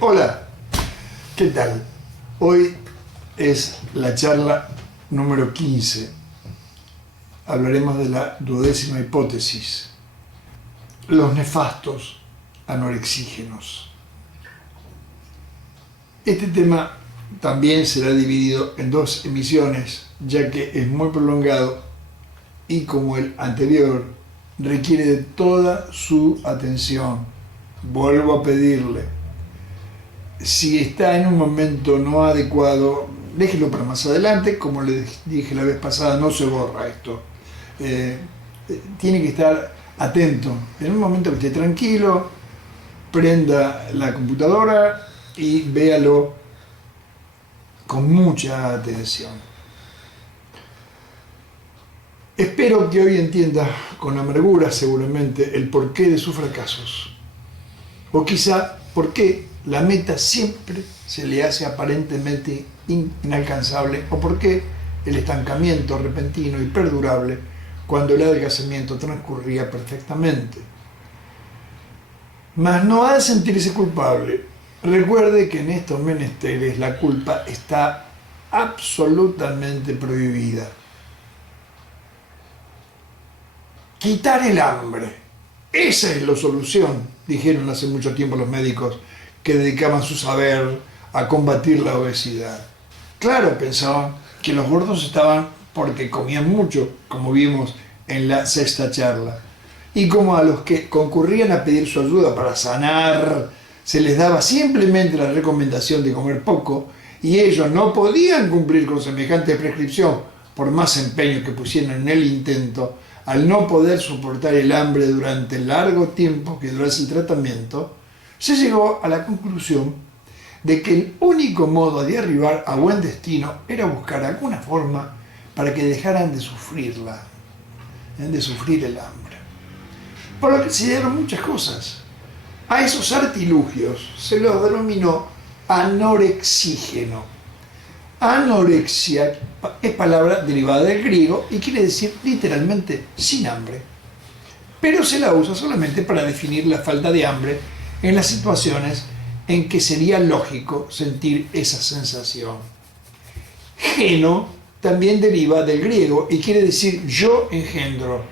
Hola, ¿qué tal? Hoy es la charla número 15. Hablaremos de la 12ª hipótesis, los nefastos anorexígenos. Este tema también será dividido en dos emisiones, ya que es muy prolongado y, como el anterior, requiere de toda su atención. Vuelvo a pedirle, si está en un momento no adecuado, déjelo para más adelante. Como le dije la vez pasada, no se borra esto. Tiene que estar atento. En un momento que esté tranquilo, prenda la computadora y véalo con mucha atención. Espero que hoy entienda con amargura seguramente el porqué de sus fracasos, o quizá por qué la meta siempre se le hace aparentemente inalcanzable, o por qué el estancamiento repentino y perdurable cuando el adelgazamiento transcurría perfectamente. Mas no ha de sentirse culpable. Recuerde que en estos menesteres la culpa está absolutamente prohibida. Quitar el hambre, esa es la solución, dijeron hace mucho tiempo los médicos que dedicaban su saber a combatir la obesidad. Claro, pensaban que los gordos estaban porque comían mucho, como vimos en la sexta charla. Y como a los que concurrían a pedir su ayuda para sanar se les daba simplemente la recomendación de comer poco, y ellos no podían cumplir con semejante prescripción por más empeño que pusieran en el intento, al no poder soportar el hambre durante el largo tiempo que durase el tratamiento, se llegó a la conclusión de que el único modo de arribar a buen destino era buscar alguna forma para que dejaran de sufrirla, de sufrir el hambre. Por lo que se dieron muchas cosas. A esos artilugios se los denominó anorexígeno. Anorexia es palabra derivada del griego y quiere decir literalmente sin hambre, pero se la usa solamente para definir la falta de hambre en las situaciones en que sería lógico sentir esa sensación. Geno también deriva del griego y quiere decir yo engendro.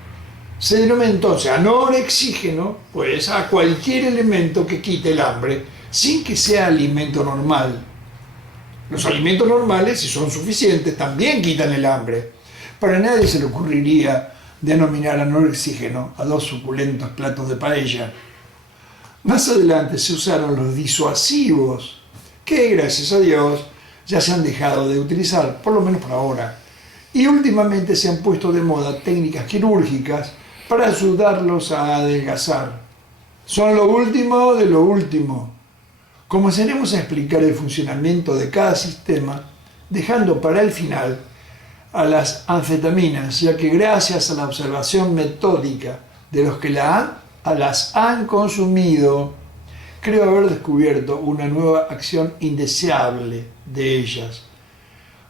Se denomina entonces anorexígeno pues a cualquier elemento que quite el hambre sin que sea alimento normal. Los alimentos normales, si son suficientes, también quitan el hambre. Para nadie se le ocurriría denominar anorexígeno a dos suculentos platos de paella. Más adelante se usaron los disuasivos, que gracias a Dios ya se han dejado de utilizar, por lo menos por ahora. Y últimamente se han puesto de moda técnicas quirúrgicas para ayudarlos a adelgazar. Son lo último de lo último. Comenzaremos a explicar el funcionamiento de cada sistema, dejando para el final a las anfetaminas, ya que gracias a la observación metódica de los que las han consumido, creo haber descubierto una nueva acción indeseable de ellas.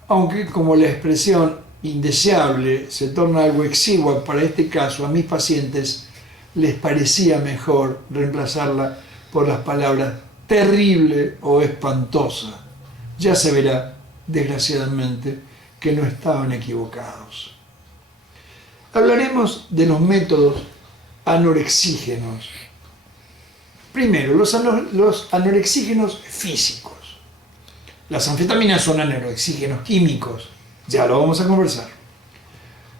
Aunque como la expresión indeseable se torna algo exigua para este caso, a mis pacientes les parecía mejor reemplazarla por las palabras terrible o espantosa. Ya se verá, desgraciadamente, que no estaban equivocados. Hablaremos de los métodos anorexígenos. Primero, los anorexígenos físicos. Las anfetaminas son anorexígenos químicos. Ya lo vamos a conversar.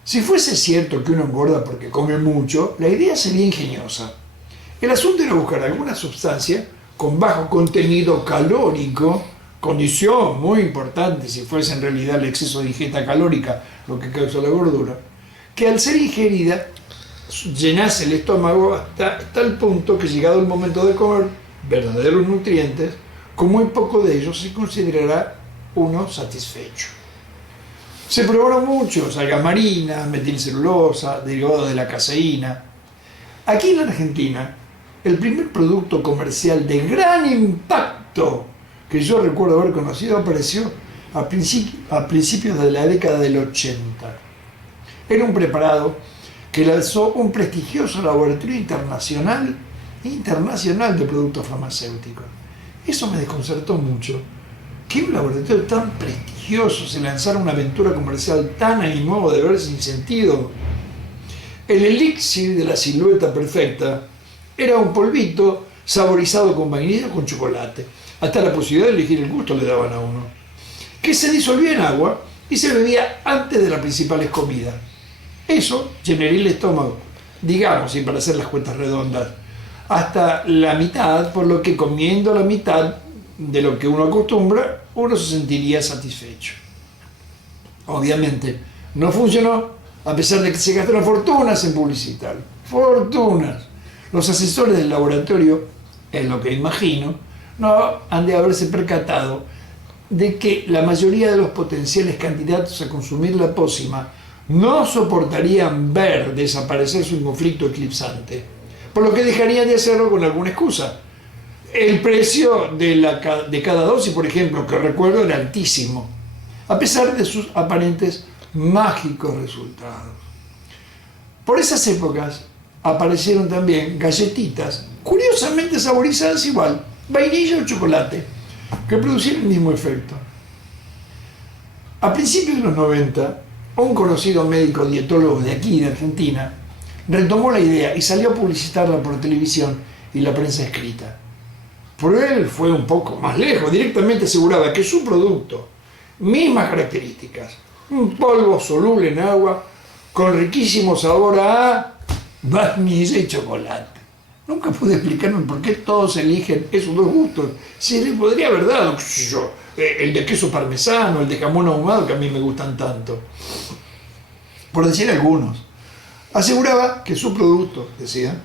Si fuese cierto que uno engorda porque come mucho, la idea sería ingeniosa. El asunto era buscar alguna sustancia con bajo contenido calórico, condición muy importante si fuese en realidad el exceso de ingesta calórica lo que causa la gordura, que al ser ingerida llenase el estómago hasta tal punto que, llegado el momento de comer verdaderos nutrientes, con muy poco de ellos se considerará uno satisfecho. Se probaron muchos, alga marina, metilcelulosa, derivado de la caseína. Aquí en la Argentina, el primer producto comercial de gran impacto que yo recuerdo haber conocido apareció a principios de la década del 80. Era un preparado que lanzó un prestigioso laboratorio internacional de productos farmacéuticos. Eso me desconcertó mucho, que un laboratorio tan prestigioso se lanzara una aventura comercial tan a mi modo de ver sin sentido. El elixir de la silueta perfecta era un polvito saborizado con vainilla o con chocolate. Hasta la posibilidad de elegir el gusto le daban a uno. Que se disolvía en agua y se bebía antes de las principales comidas. Eso llenaría el estómago, digamos, y para hacer las cuentas redondas, hasta la mitad, por lo que comiendo la mitad de lo que uno acostumbra, uno se sentiría satisfecho. Obviamente, no funcionó, a pesar de que se gastaron fortunas en publicitar. Fortunas. Los asesores del laboratorio, es lo que imagino, no han de haberse percatado de que la mayoría de los potenciales candidatos a consumir la pócima no soportarían ver desaparecer su conflicto eclipsante, por lo que dejarían de hacerlo con alguna excusa. El precio de cada dosis, por ejemplo, que recuerdo, era altísimo, a pesar de sus aparentes mágicos resultados. Por esas épocas aparecieron también galletitas, curiosamente saborizadas igual, vainilla o chocolate, que producían el mismo efecto. A principios de los 90, un conocido médico dietólogo de aquí, de Argentina, retomó la idea y salió a publicitarla por televisión y la prensa escrita. Pero él fue un poco más lejos, directamente aseguraba que su producto, mismas características, un polvo soluble en agua, con riquísimo sabor a vainilla y chocolate. Nunca pude explicarme por qué todos eligen esos dos gustos. Si les podría haber dado, qué sé yo, el de queso parmesano, el de jamón ahumado, que a mí me gustan tanto. Por decir algunos. Aseguraba que su producto, decía,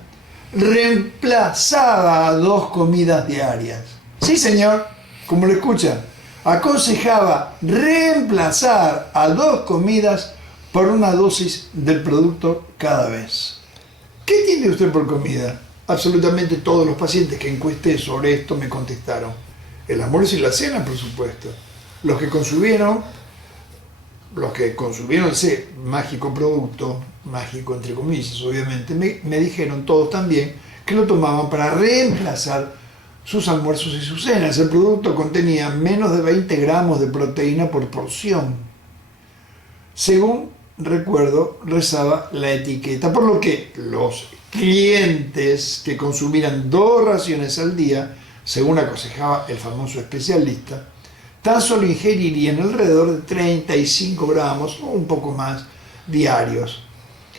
reemplazaba a 2 comidas diarias. Sí, señor, como lo escucha, aconsejaba reemplazar a 2 comidas por una dosis del producto cada vez. ¿Qué tiene usted por comida? Absolutamente todos los pacientes que encuesté sobre esto me contestaron. El almuerzo y la cena, por supuesto. Los que consumieron ese mágico producto, mágico entre comillas, obviamente, me dijeron todos también que lo tomaban para reemplazar sus almuerzos y sus cenas. El producto contenía menos de 20 gramos de proteína por porción. Según recuerdo, rezaba la etiqueta, por lo que los clientes que consumieran 2 raciones al día, según aconsejaba el famoso especialista, tan solo ingerirían alrededor de 35 gramos o un poco más diarios.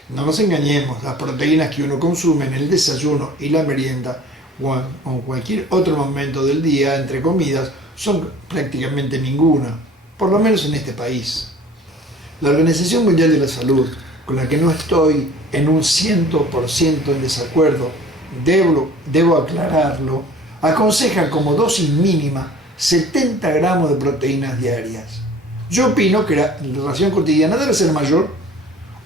No nos engañemos, las proteínas que uno consume en el desayuno y la merienda o en cualquier otro momento del día entre comidas son prácticamente ninguna, por lo menos en este país. La Organización Mundial de la Salud, con la que no estoy en un 100% en desacuerdo, debo aclararlo, aconseja como dosis mínima 70 gramos de proteínas diarias. Yo opino que la ración cotidiana debe ser mayor.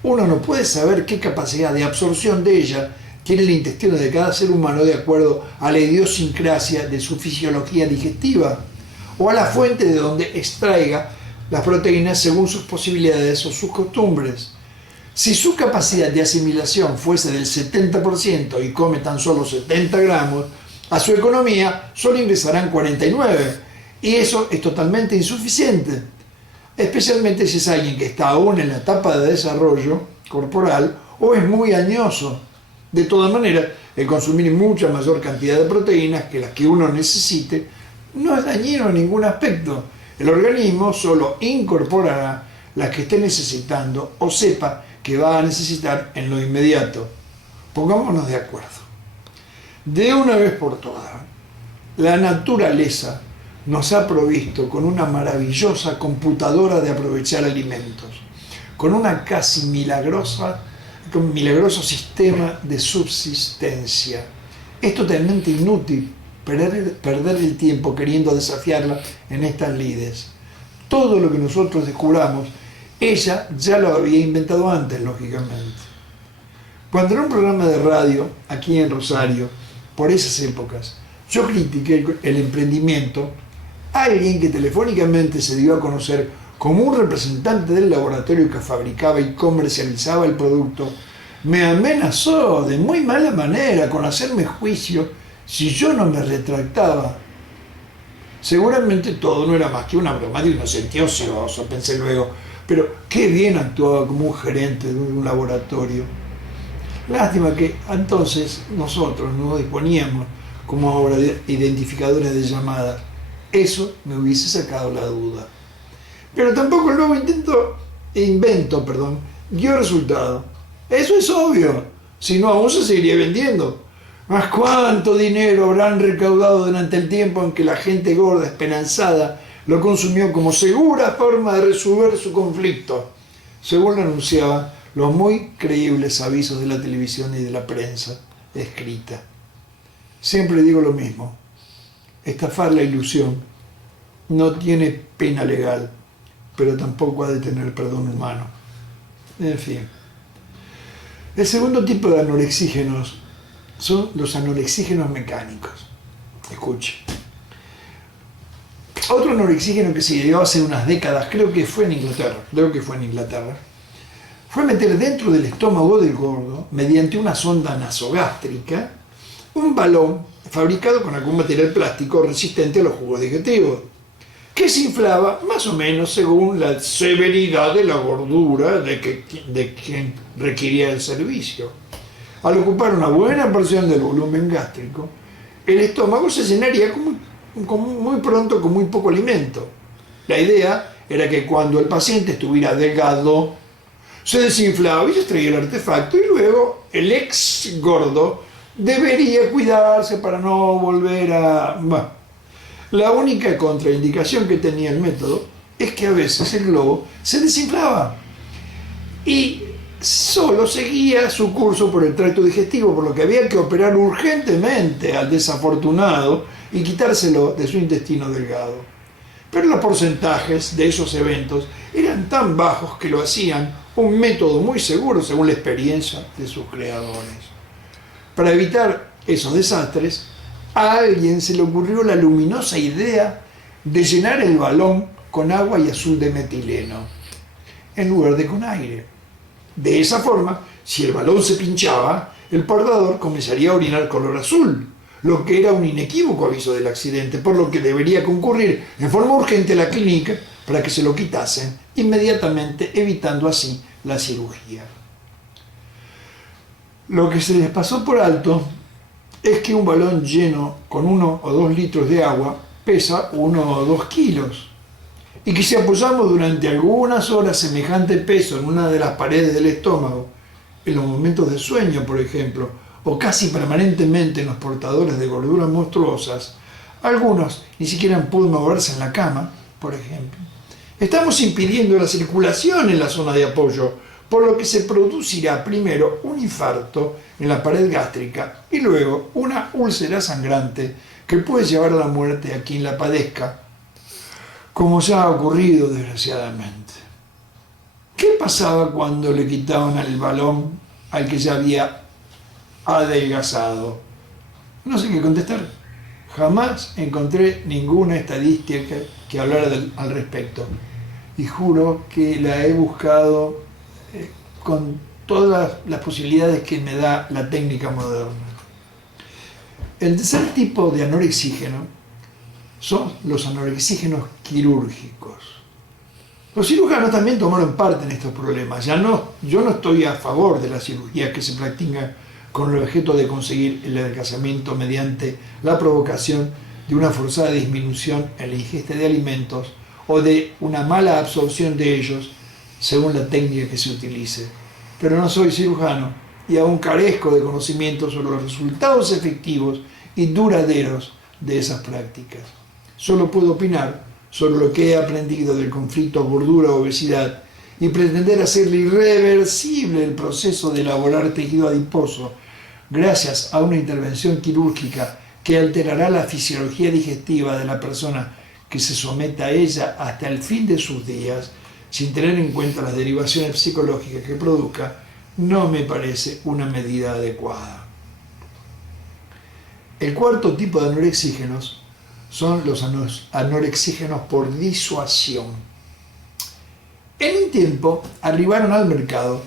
Uno no puede saber qué capacidad de absorción de ella tiene el intestino de cada ser humano de acuerdo a la idiosincrasia de su fisiología digestiva o a la fuente de donde extraiga las proteínas según sus posibilidades o sus costumbres. Si su capacidad de asimilación fuese del 70% y come tan solo 70 gramos, a su economía solo ingresarán 49, y eso es totalmente insuficiente, especialmente si es alguien que está aún en la etapa de desarrollo corporal o es muy añoso. De todas maneras, el consumir mucha mayor cantidad de proteínas que las que uno necesite no es dañino en ningún aspecto. El organismo solo incorporará las que esté necesitando o sepa que va a necesitar en lo inmediato. Pongámonos de acuerdo. De una vez por todas, la naturaleza nos ha provisto con una maravillosa computadora de aprovechar alimentos, con una casi milagroso sistema de subsistencia. Es totalmente inútil perder el tiempo queriendo desafiarla en estas lides. Todo lo que nosotros descubramos, ella ya lo había inventado antes, lógicamente. Cuando era un programa de radio, aquí en Rosario, por esas épocas, yo critiqué el emprendimiento. Alguien que telefónicamente se dio a conocer como un representante del laboratorio que fabricaba y comercializaba el producto, me amenazó de muy mala manera con hacerme juicio si yo no me retractaba. Seguramente todo no era más que una broma de inocente ocioso, pensé luego, pero qué bien actuaba como un gerente de un laboratorio. Lástima que entonces nosotros no disponíamos como ahora de identificadores de llamadas. Eso me hubiese sacado la duda. Pero tampoco el nuevo invento, dio resultado. Eso es obvio, si no aún se seguiría vendiendo. Mas cuánto dinero habrán recaudado durante el tiempo en que la gente gorda, esperanzada, lo consumió como segura forma de resolver su conflicto, según lo anunciaban los muy creíbles avisos de la televisión y de la prensa escrita. Siempre digo lo mismo, estafar la ilusión no tiene pena legal, pero tampoco ha de tener perdón humano. En fin. El segundo tipo de anorexígenos son los anorexígenos mecánicos. Escuche. Otro anorexígeno que se dio hace unas décadas, creo que fue en Inglaterra, fue meter dentro del estómago del gordo, mediante una sonda nasogástrica, un balón fabricado con algún material plástico resistente a los jugos digestivos, que se inflaba más o menos según la severidad de la gordura de quien requería el servicio. Al ocupar una buena porción del volumen gástrico, el estómago se llenaría muy pronto con muy poco alimento. La idea era que cuando el paciente estuviera delgado, se desinflaba y se extraía el artefacto y luego el ex gordo debería cuidarse para no volver a... Bueno, la única contraindicación que tenía el método es que a veces el globo se desinflaba y solo seguía su curso por el tracto digestivo, por lo que había que operar urgentemente al desafortunado y quitárselo de su intestino delgado. Pero los porcentajes de esos eventos eran tan bajos que lo hacían un método muy seguro según la experiencia de sus creadores. Para evitar esos desastres, a alguien se le ocurrió la luminosa idea de llenar el balón con agua y azul de metileno, en lugar de con aire. De esa forma, si el balón se pinchaba, el portador comenzaría a orinar color azul, lo que era un inequívoco aviso del accidente, por lo que debería concurrir en forma urgente a la clínica para que se lo quitasen inmediatamente, evitando así la cirugía. Lo que se les pasó por alto es que un balón lleno con 1 o 2 litros de agua pesa 1 o 2 kilos y que si apoyamos durante algunas horas semejante peso en una de las paredes del estómago, en los momentos de sueño, por ejemplo, o casi permanentemente en los portadores de gorduras monstruosas, algunos ni siquiera pueden moverse en la cama, por ejemplo, estamos impidiendo la circulación en la zona de apoyo, por lo que se producirá primero un infarto en la pared gástrica y luego una úlcera sangrante que puede llevar a la muerte a quien la padezca, como ya ha ocurrido desgraciadamente. ¿Qué pasaba cuando le quitaban el balón al que ya había adelgazado? No sé qué contestar. Jamás encontré ninguna estadística que hablara al respecto. Y juro que la he buscado con todas las posibilidades que me da la técnica moderna. El tercer tipo de anorexígeno son los anorexígenos quirúrgicos. Los cirujanos también tomaron parte en estos problemas. Yo no estoy a favor de las cirugías que se practican con el objeto de conseguir el adelgazamiento mediante la provocación de una forzada disminución en la ingesta de alimentos o de una mala absorción de ellos según la técnica que se utilice. Pero no soy cirujano y aún carezco de conocimiento sobre los resultados efectivos y duraderos de esas prácticas. Solo puedo opinar sobre lo que he aprendido del conflicto gordura-obesidad y pretender hacerle irreversible el proceso de elaborar tejido adiposo gracias a una intervención quirúrgica que alterará la fisiología digestiva de la persona que se someta a ella hasta el fin de sus días, sin tener en cuenta las derivaciones psicológicas que produzca, no me parece una medida adecuada. El cuarto tipo de anorexígenos son los anorexígenos por disuasión. En un tiempo arribaron al mercado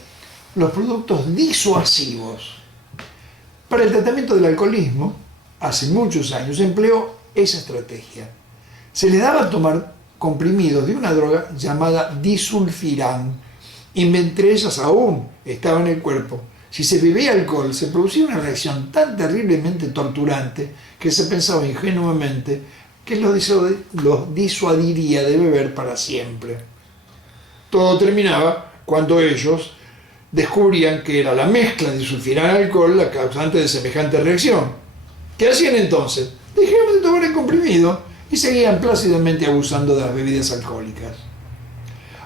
los productos disuasivos. Para el tratamiento del alcoholismo, hace muchos años se empleó esa estrategia. Se les daba a tomar comprimidos de una droga llamada disulfiram, y entre ellas aún estaba en el cuerpo. Si se bebía alcohol, se producía una reacción tan terriblemente torturante que se pensaba ingenuamente que los disuadiría de beber para siempre. Todo terminaba cuando ellos descubrían que era la mezcla de disulfiram-alcohol la causante de semejante reacción. ¿Qué hacían entonces? Dejaron de tomar el comprimido y seguían plácidamente abusando de las bebidas alcohólicas.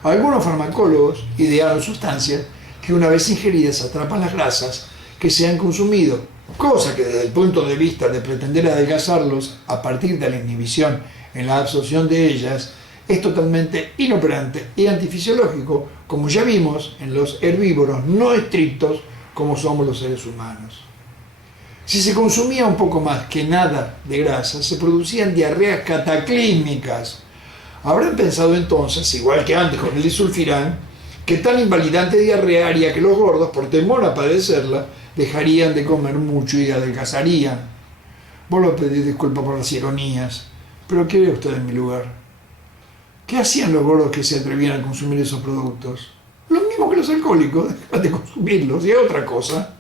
Algunos farmacólogos idearon sustancias que una vez ingeridas atrapan las grasas que se han consumido, cosa que desde el punto de vista de pretender adelgazarlos a partir de la inhibición en la absorción de ellas, es totalmente inoperante y antifisiológico, como ya vimos en los herbívoros no estrictos como somos los seres humanos. Si se consumía un poco más que nada de grasa, se producían diarreas cataclísmicas. Habrán pensado entonces, igual que antes con el disulfiram, que tan invalidante diarrea haría que los gordos, por temor a padecerla, dejarían de comer mucho y adelgazarían. Vuelvo a pedir disculpas por las ironías, pero ¿qué ve usted en mi lugar? ¿Qué hacían los gordos que se atrevían a consumir esos productos? Lo mismo que los alcohólicos, dejaban de consumirlos, y otra cosa.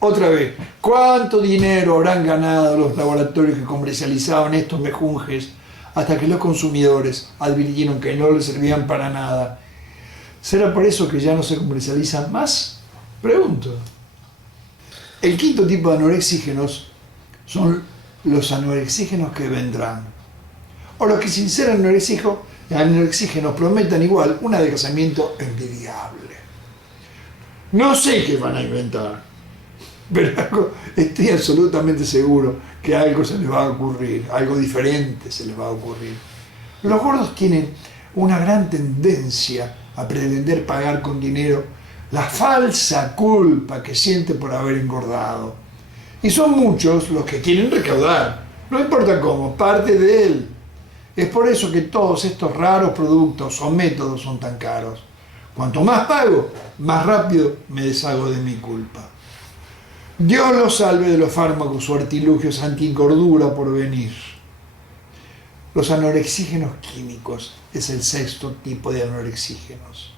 Otra vez, ¿cuánto dinero habrán ganado los laboratorios que comercializaban estos mejunjes hasta que los consumidores advirtieron que no les servían para nada? ¿Será por eso que ya no se comercializan más? Pregunto. El quinto tipo de anorexígenos son los anorexígenos que vendrán, o los que sin ser anorexígenos prometan igual un adelgazamiento envidiable. No sé qué van a inventar, pero estoy absolutamente seguro que algo se les va a ocurrir, algo diferente se les va a ocurrir. Los gordos tienen una gran tendencia a pretender pagar con dinero la falsa culpa que sienten por haber engordado. Y son muchos los que quieren recaudar, no importa cómo, parte de él. Es por eso que todos estos raros productos o métodos son tan caros. Cuanto más pago, más rápido me deshago de mi culpa. Dios los salve de los fármacos o artilugios antigordura por venir. Los anorexígenos químicos es el sexto tipo de anorexígenos.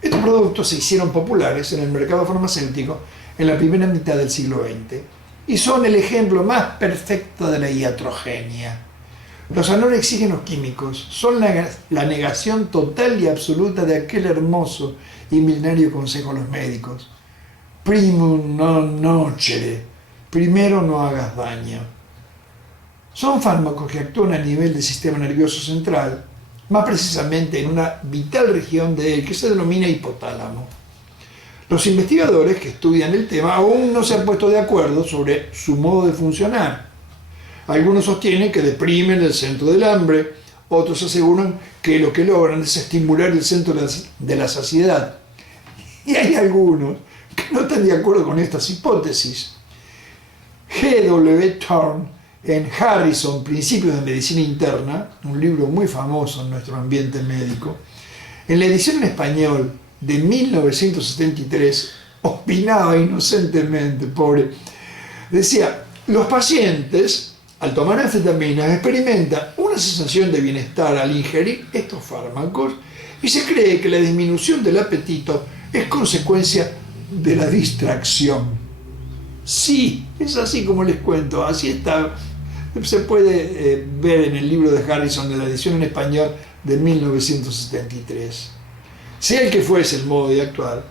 Estos productos se hicieron populares en el mercado farmacéutico en la primera mitad del siglo XX y son el ejemplo más perfecto de la iatrogenia. Los anorexígenos químicos son la negación total y absoluta de aquel hermoso y milenario consejo de los médicos. Primum non nocere, primero no hagas daño. Son fármacos que actúan a nivel del sistema nervioso central, más precisamente en una vital región de él que se denomina hipotálamo. Los investigadores que estudian el tema aún no se han puesto de acuerdo sobre su modo de funcionar. Algunos sostienen que deprimen el centro del hambre, otros aseguran que lo que logran es estimular el centro de la saciedad. Y hay algunos que no están de acuerdo con estas hipótesis. G.W. Thorne, en Harrison, Principios de Medicina Interna, un libro muy famoso en nuestro ambiente médico, en la edición en español de 1973, opinaba inocentemente, pobre, decía, los pacientes, al tomar anfetaminas, experimentan una sensación de bienestar al ingerir estos fármacos y se cree que la disminución del apetito es consecuencia de la distracción. Sí, es así como les cuento, así está. Se puede ver en el libro de Harrison de la edición en español de 1973. Sea el que fuese el modo de actuar,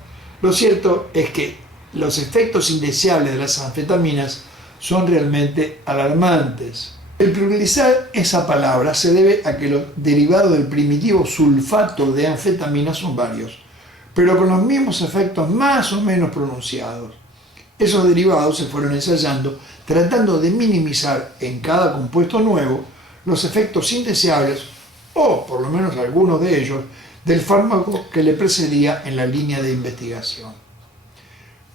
lo cierto es que los efectos indeseables de las anfetaminas son realmente alarmantes. El pluralizar esa palabra se debe a que los derivados del primitivo sulfato de anfetamina son varios, pero con los mismos efectos más o menos pronunciados. Esos derivados se fueron ensayando tratando de minimizar en cada compuesto nuevo los efectos indeseables, o por lo menos algunos de ellos, del fármaco que le precedía en la línea de investigación.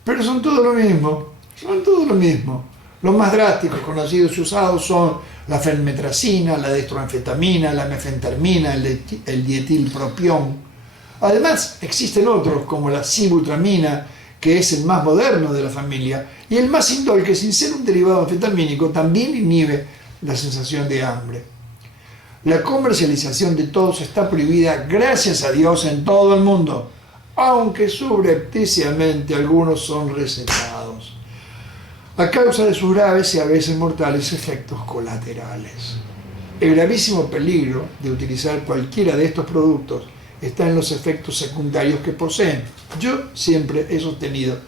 Pero son todo lo mismo. Los más drásticos conocidos y usados son la fenmetracina, la dextroanfetamina, la mefentermina, el dietilpropión. Además, existen otros como la sibutramina, que es el más moderno de la familia, y el más indol, que sin ser un derivado anfetamínico también inhibe la sensación de hambre. La comercialización de todos está prohibida, gracias a Dios, en todo el mundo, aunque subrepticiamente algunos son recetados, a causa de sus graves y a veces mortales efectos colaterales. El gravísimo peligro de utilizar cualquiera de estos productos está en los efectos secundarios que poseen. Yo siempre he sostenido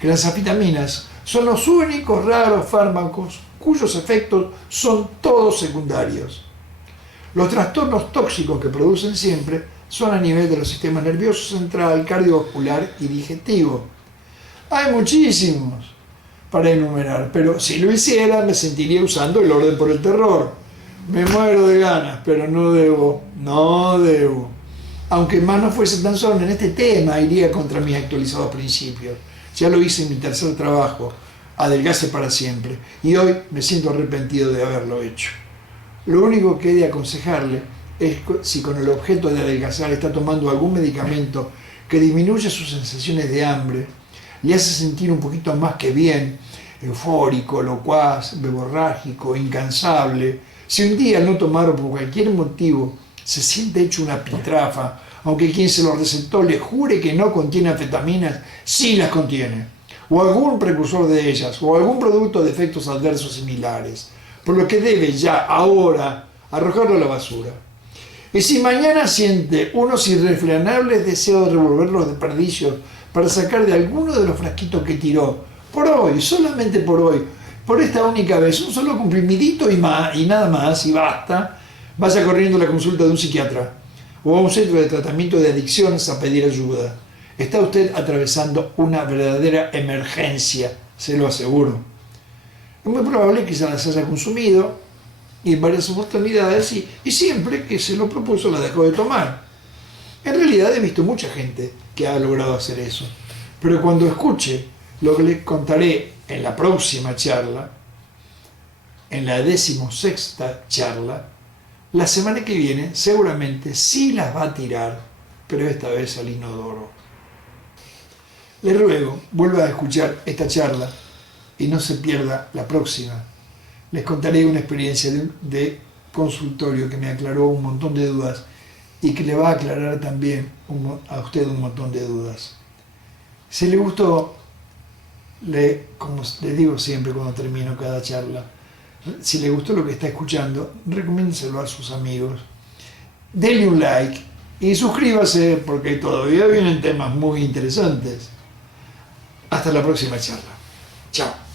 que las anfetaminas son los únicos raros fármacos cuyos efectos son todos secundarios. Los trastornos tóxicos que producen siempre son a nivel de los sistemas nervioso central, cardiovascular y digestivo. Hay muchísimos para enumerar, pero si lo hiciera me sentiría usando el orden por el terror. Me muero de ganas, pero no debo. Aunque más no fuese tan solo en este tema, iría contra mis actualizados principios. Ya lo hice en mi tercer trabajo, Adelgace para siempre, y hoy me siento arrepentido de haberlo hecho. Lo único que he de aconsejarle es si con el objeto de adelgazar está tomando algún medicamento que disminuye sus sensaciones de hambre, le hace sentir un poquito más que bien, eufórico, locuaz, beborrágico, incansable. Si un día al no tomarlo por cualquier motivo se siente hecho una pitrafa, aunque quien se lo recetó le jure que no contiene anfetaminas, sí las contiene, o algún precursor de ellas, o algún producto de efectos adversos similares, por lo que debe ya, ahora, arrojarlo a la basura. Y si mañana siente unos irrefrenables deseos de revolver los desperdicios para sacar de alguno de los frasquitos que tiró, por hoy, solamente por hoy, por esta única vez, un solo comprimidito y nada más, y basta, vaya corriendo a la consulta de un psiquiatra o a un centro de tratamiento de adicciones a pedir ayuda. Está usted atravesando una verdadera emergencia, se lo aseguro. Es muy probable que se las haya consumido y en varias oportunidades y siempre que se lo propuso la dejó de tomar. En realidad he visto mucha gente que ha logrado hacer eso, pero cuando escuche lo que les contaré en la próxima charla, en la 16ª charla, la semana que viene seguramente sí las va a tirar, pero esta vez al inodoro. Le ruego, vuelva a escuchar esta charla y no se pierda la próxima. Les contaré una experiencia de consultorio que me aclaró un montón de dudas y que le va a aclarar también a usted un montón de dudas. Si le gustó, como le digo siempre cuando termino cada charla, si le gustó lo que está escuchando, recomiéndeselo a sus amigos. Denle un like y suscríbase porque todavía vienen temas muy interesantes. Hasta la próxima charla. Chao.